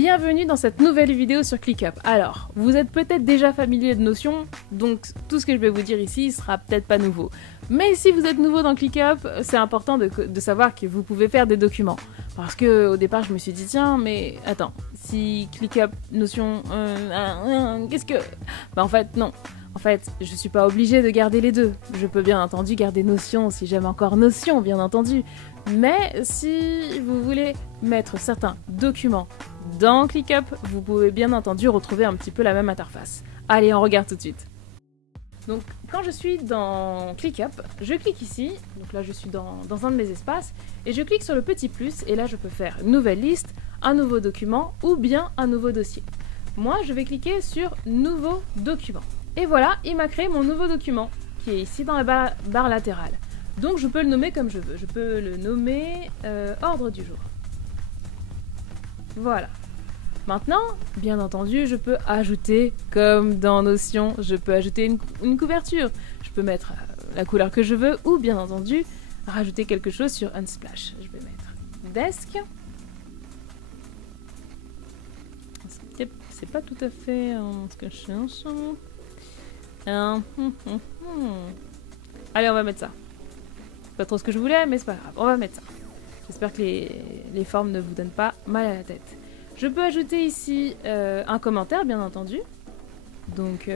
Bienvenue dans cette nouvelle vidéo sur ClickUp. Alors, vous êtes peut-être déjà familier de Notion, donc tout ce que je vais vous dire ici sera peut-être pas nouveau. Mais si vous êtes nouveau dans ClickUp, c'est important de savoir que vous pouvez faire des documents. Parce que au départ, je me suis dit, tiens, mais attends, si ClickUp, Notion, qu'est-ce que... Bah en fait, non. En fait, je suis pas obligée de garder les deux. Je peux bien entendu garder Notion si j'aime encore Notion, bien entendu. Mais si vous voulez mettre certains documents dans ClickUp, vous pouvez bien entendu retrouver un petit peu la même interface. Allez, on regarde tout de suite. Donc, quand je suis dans ClickUp, je clique ici. Donc là, je suis dans un de mes espaces. Et je clique sur le petit plus. Et là, je peux faire une nouvelle liste, un nouveau document ou bien un nouveau dossier. Moi, je vais cliquer sur Nouveau document. Et voilà, il m'a créé mon nouveau document, qui est ici dans la barre latérale. Donc je peux le nommer comme je veux. Je peux le nommer Ordre du jour. Voilà. Maintenant, bien entendu, je peux ajouter, comme dans Notion, je peux ajouter une couverture. Je peux mettre la couleur que je veux, ou bien entendu, rajouter quelque chose sur Unsplash. Je vais mettre Desk. C'est pas tout à fait ce que je cherche. Allez, on va mettre ça. C'est pas trop ce que je voulais, mais c'est pas grave. On va mettre ça. J'espère que les formes ne vous donnent pas mal à la tête. Je peux ajouter ici un commentaire, bien entendu. Donc,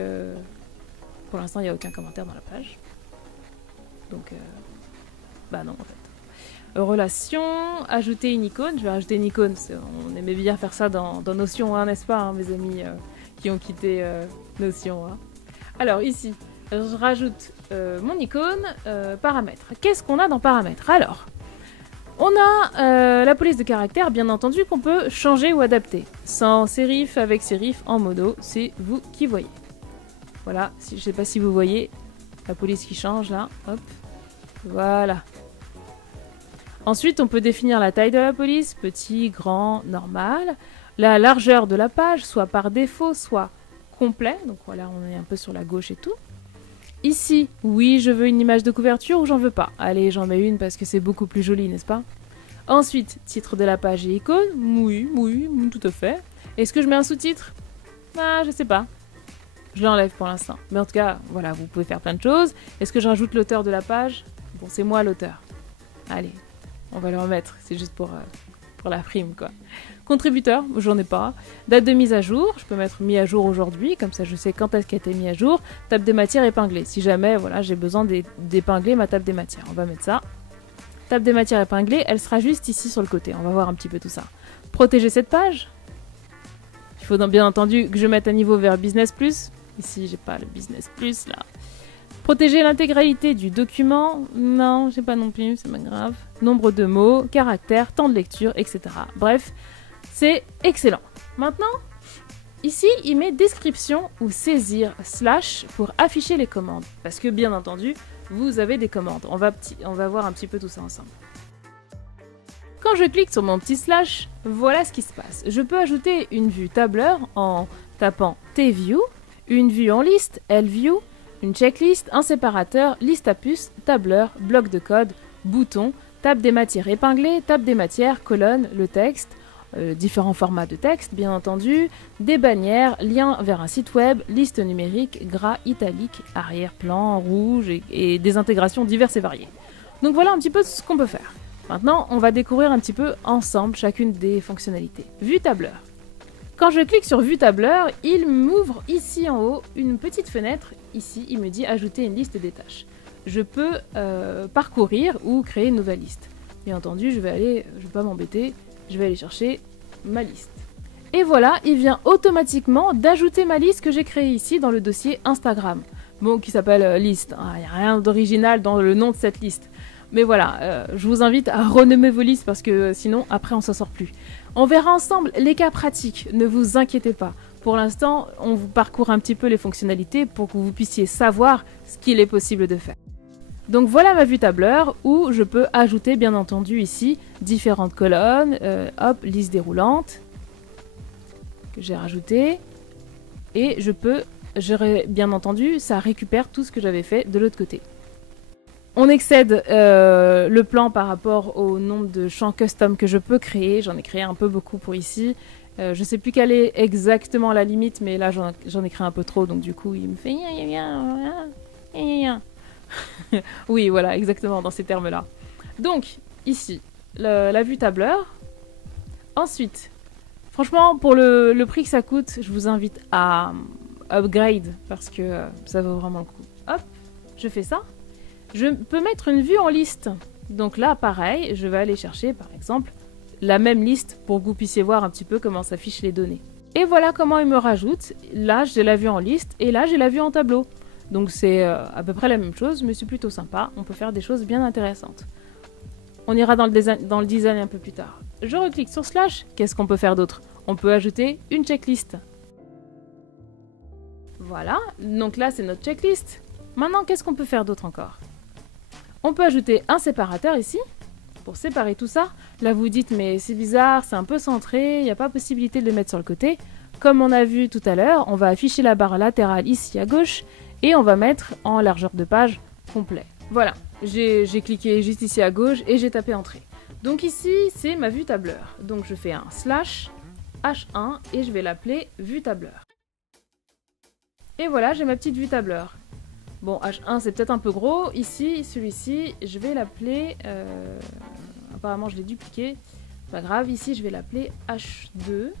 pour l'instant, il n'y a aucun commentaire dans la page. Donc, bah non, en fait. Relation, ajouter une icône. Je vais rajouter une icône. On aimait bien faire ça dans Notion, hein, n'est-ce pas, hein, mes amis qui ont quitté Notion. Hein. Alors, ici, je rajoute mon icône, paramètres. Qu'est-ce qu'on a dans paramètres? Alors, on a la police de caractère, bien entendu, qu'on peut changer ou adapter. Sans sérif, avec sérif, en mono, c'est vous qui voyez. Voilà, je ne sais pas si vous voyez la police qui change, là. Hop, voilà. Ensuite, on peut définir la taille de la police, petit, grand, normal. La largeur de la page, soit par défaut, soit complet. Donc voilà, on est un peu sur la gauche et tout. Ici, oui, je veux une image de couverture ou j'en veux pas. Allez, j'en mets une parce que c'est beaucoup plus joli, n'est-ce pas? Ensuite, titre de la page et icône. Oui, tout à fait. Est-ce que je mets un sous-titre? Ah, je sais pas. Je l'enlève pour l'instant. Mais en tout cas, voilà, vous pouvez faire plein de choses. Est-ce que je rajoute l'auteur de la page? Bon, c'est moi l'auteur. Allez, on va le remettre. C'est juste pour la prime, quoi. Contributeur, j'en ai pas. Date de mise à jour, je peux mettre mis à jour aujourd'hui, comme ça je sais quand est-ce qu'elle a été mise à jour. Table des matières épinglée, si jamais voilà, j'ai besoin d'épingler ma table des matières. On va mettre ça. Table des matières épinglée, elle sera juste ici sur le côté. On va voir un petit peu tout ça. Protéger cette page. Il faut bien entendu que je mette un niveau vers Business+. Ici, j'ai pas le Business+, là. Protéger l'intégralité du document. Non, j'ai pas non plus, c'est pas grave. Nombre de mots, caractères, temps de lecture, etc. Bref, c'est excellent. Maintenant, ici, il met description ou saisir / pour afficher les commandes. Parce que, bien entendu, vous avez des commandes. On va voir un petit peu tout ça ensemble. Quand je clique sur mon petit /, voilà ce qui se passe. Je peux ajouter une vue tableur en tapant T-View, une vue en liste, L-View, une checklist, un séparateur, liste à puces, tableur, bloc de code, bouton, table des matières épinglées, table des matières, colonne, le texte, différents formats de texte, bien entendu, des bannières, liens vers un site web, liste numérique, gras, italique, arrière-plan, rouge et des intégrations diverses et variées. Donc voilà un petit peu ce qu'on peut faire. Maintenant, on va découvrir un petit peu ensemble chacune des fonctionnalités. Vue tableur. Quand je clique sur Vue tableur, il m'ouvre ici en haut une petite fenêtre. Ici, il me dit ajouter une liste des tâches. Je peux parcourir ou créer une nouvelle liste. Bien entendu, je vais pas m'embêter, je vais aller chercher ma liste. Et voilà, il vient automatiquement d'ajouter ma liste que j'ai créée ici dans le dossier Instagram. Bon, qui s'appelle liste. Il n'y a rien d'original dans le nom de cette liste. Mais voilà, je vous invite à renommer vos listes parce que sinon, après, on s'en sort plus. On verra ensemble les cas pratiques, ne vous inquiétez pas. Pour l'instant, on vous parcourt un petit peu les fonctionnalités pour que vous puissiez savoir ce qu'il est possible de faire. Donc voilà ma vue tableur où je peux ajouter bien entendu ici différentes colonnes, hop, liste déroulante que j'ai rajouté et bien entendu, ça récupère tout ce que j'avais fait de l'autre côté. On excède le plan par rapport au nombre de champs custom que je peux créer. J'en ai créé un peu beaucoup pour ici. Je sais plus quelle est exactement la limite, mais là j'en ai créé un peu trop, donc du coup il me fait... Oui, voilà, exactement, dans ces termes-là. Donc, ici, la vue tableur. Ensuite, franchement, pour le prix que ça coûte, je vous invite à upgrade, parce que ça vaut vraiment le coup. Hop, je fais ça. Je peux mettre une vue en liste. Donc là, pareil, je vais aller chercher, par exemple, la même liste pour que vous puissiez voir un petit peu comment s'affichent les données. Et voilà comment il me rajoute. Là, j'ai la vue en liste et là, j'ai la vue en tableau. Donc c'est à peu près la même chose, mais c'est plutôt sympa. On peut faire des choses bien intéressantes. On ira dans le design un peu plus tard. Je reclique sur slash. Qu'est-ce qu'on peut faire d'autre? On peut ajouter une checklist. Voilà, donc là c'est notre checklist. Maintenant, qu'est-ce qu'on peut faire d'autre encore? On peut ajouter un séparateur ici, pour séparer tout ça. Là vous dites, mais c'est bizarre, c'est un peu centré, il n'y a pas possibilité de le mettre sur le côté. Comme on a vu tout à l'heure, on va afficher la barre latérale ici à gauche, et on va mettre en largeur de page complet. Voilà, j'ai cliqué juste ici à gauche et j'ai tapé entrée. Donc ici, c'est ma vue tableur. Donc je fais un slash H1 et je vais l'appeler vue tableur. Et voilà, j'ai ma petite vue tableur. Bon, H1 c'est peut-être un peu gros. Ici, celui-ci, je vais l'appeler... apparemment je l'ai dupliqué. Pas grave, ici je vais l'appeler H2.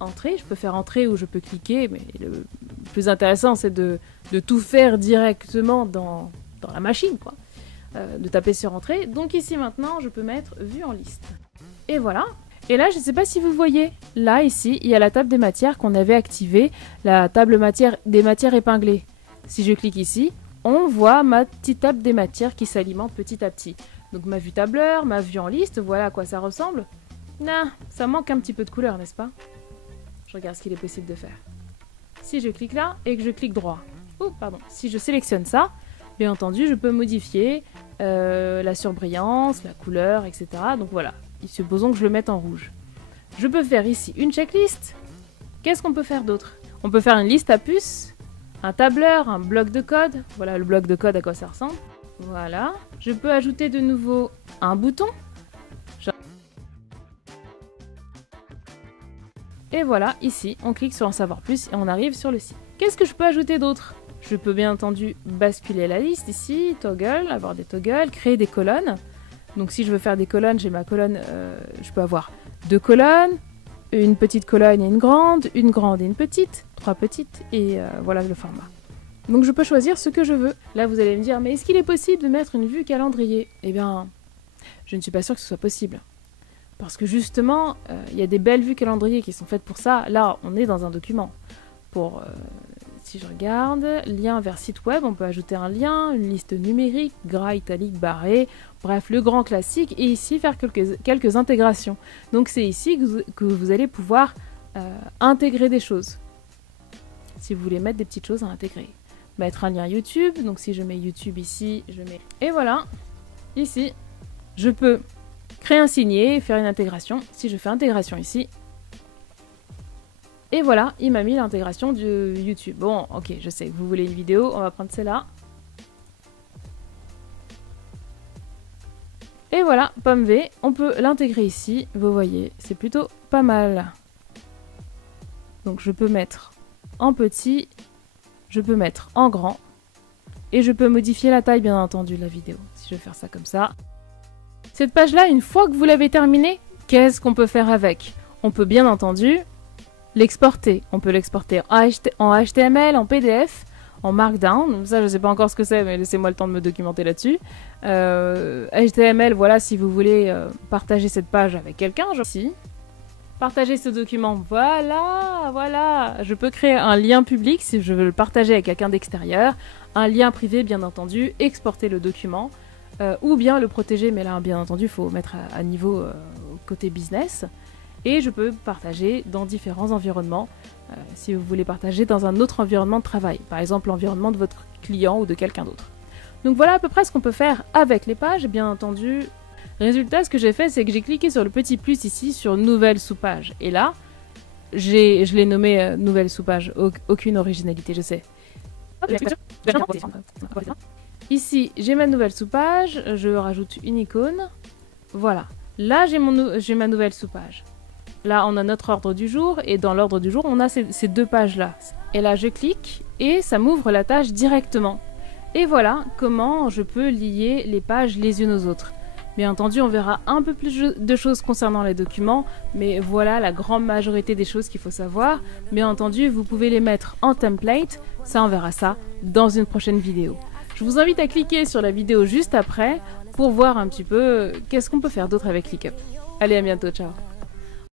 Entrée, je peux faire entrée ou je peux cliquer, mais le plus intéressant c'est de tout faire directement dans la machine, quoi. De taper sur entrée. Donc ici maintenant, je peux mettre vue en liste. Et voilà. Et là, je ne sais pas si vous voyez, là, ici, il y a la table des matières qu'on avait activée, la table des matières épinglées. Si je clique ici, on voit ma petite table des matières qui s'alimente petit à petit. Donc ma vue tableur, ma vue en liste, voilà à quoi ça ressemble. Non, ça manque un petit peu de couleur, n'est-ce pas? Je regarde ce qu'il est possible de faire. Si je clique là et que je clique droit, si je sélectionne ça, bien entendu, je peux modifier la surbrillance, la couleur, etc. Donc voilà. Supposons que je le mette en rouge. Je peux faire ici une checklist. Qu'est-ce qu'on peut faire d'autre? On peut faire une liste à puces, un tableur, un bloc de code. Voilà le bloc de code à quoi ça ressemble. Voilà. Je peux ajouter de nouveau un bouton. Et voilà, ici, on clique sur en savoir plus et on arrive sur le site. Qu'est-ce que je peux ajouter d'autre? Je peux bien entendu basculer la liste ici, toggle, avoir des toggles, créer des colonnes. Donc si je veux faire des colonnes, j'ai ma colonne, je peux avoir 2 colonnes, une petite colonne et une grande et une petite, 3 petites, et voilà le format. Donc je peux choisir ce que je veux. Là vous allez me dire, mais est-ce qu'il est possible de mettre une vue calendrier? Eh bien, je ne suis pas sûre que ce soit possible. Parce que justement, il y a des belles vues calendrier qui sont faites pour ça. Là, on est dans un document. Si je regarde, lien vers site web, on peut ajouter un lien, une liste numérique, gras, italique, barré, bref, le grand classique, et ici faire quelques intégrations. Donc c'est ici que vous allez pouvoir intégrer des choses. Si vous voulez mettre des petites choses à intégrer. Mettre un lien YouTube, donc si je mets YouTube ici, je mets... Et voilà, ici, je peux créer un signet et faire une intégration. Si je fais intégration ici, et voilà, il m'a mis l'intégration de YouTube. Bon, ok, je sais, vous voulez une vidéo, on va prendre celle-là. Et voilà, pomme V, on peut l'intégrer ici, vous voyez, c'est plutôt pas mal. Donc je peux mettre en petit, je peux mettre en grand, et je peux modifier la taille bien entendu de la vidéo, si je veux faire ça comme ça. Cette page-là, une fois que vous l'avez terminée, qu'est-ce qu'on peut faire avec? On peut bien entendu l'exporter. On peut l'exporter en HTML, en PDF, en Markdown. Ça, je ne sais pas encore ce que c'est, mais laissez-moi le temps de me documenter là-dessus. HTML, voilà, si vous voulez partager cette page avec quelqu'un. Ici, partager ce document. Voilà. Je peux créer un lien public si je veux le partager avec quelqu'un d'extérieur. Un lien privé, bien entendu. Exporter le document. Ou bien le protéger, mais là, bien entendu, il faut mettre à niveau côté business. Et je peux partager dans différents environnements, si vous voulez partager dans un autre environnement de travail, par exemple l'environnement de votre client ou de quelqu'un d'autre. Donc voilà à peu près ce qu'on peut faire avec les pages, bien entendu. Résultat, ce que j'ai fait, c'est que j'ai cliqué sur le petit plus ici, sur nouvelle sous-page. Et là, je l'ai nommé nouvelle sous-page, aucune originalité, je sais. Ici, j'ai ma nouvelle sous-page, je rajoute une icône. Voilà, là j'ai ma nouvelle sous-page. Là, on a notre ordre du jour et dans l'ordre du jour, on a ces deux pages-là. Et là, je clique et ça m'ouvre la tâche directement. Et voilà comment je peux lier les pages les unes aux autres. Bien entendu, on verra un peu plus de choses concernant les documents, mais voilà la grande majorité des choses qu'il faut savoir. Bien entendu, vous pouvez les mettre en template, ça on verra ça dans une prochaine vidéo. Je vous invite à cliquer sur la vidéo juste après pour voir un petit peu qu'est-ce qu'on peut faire d'autre avec ClickUp. Allez, à bientôt, ciao!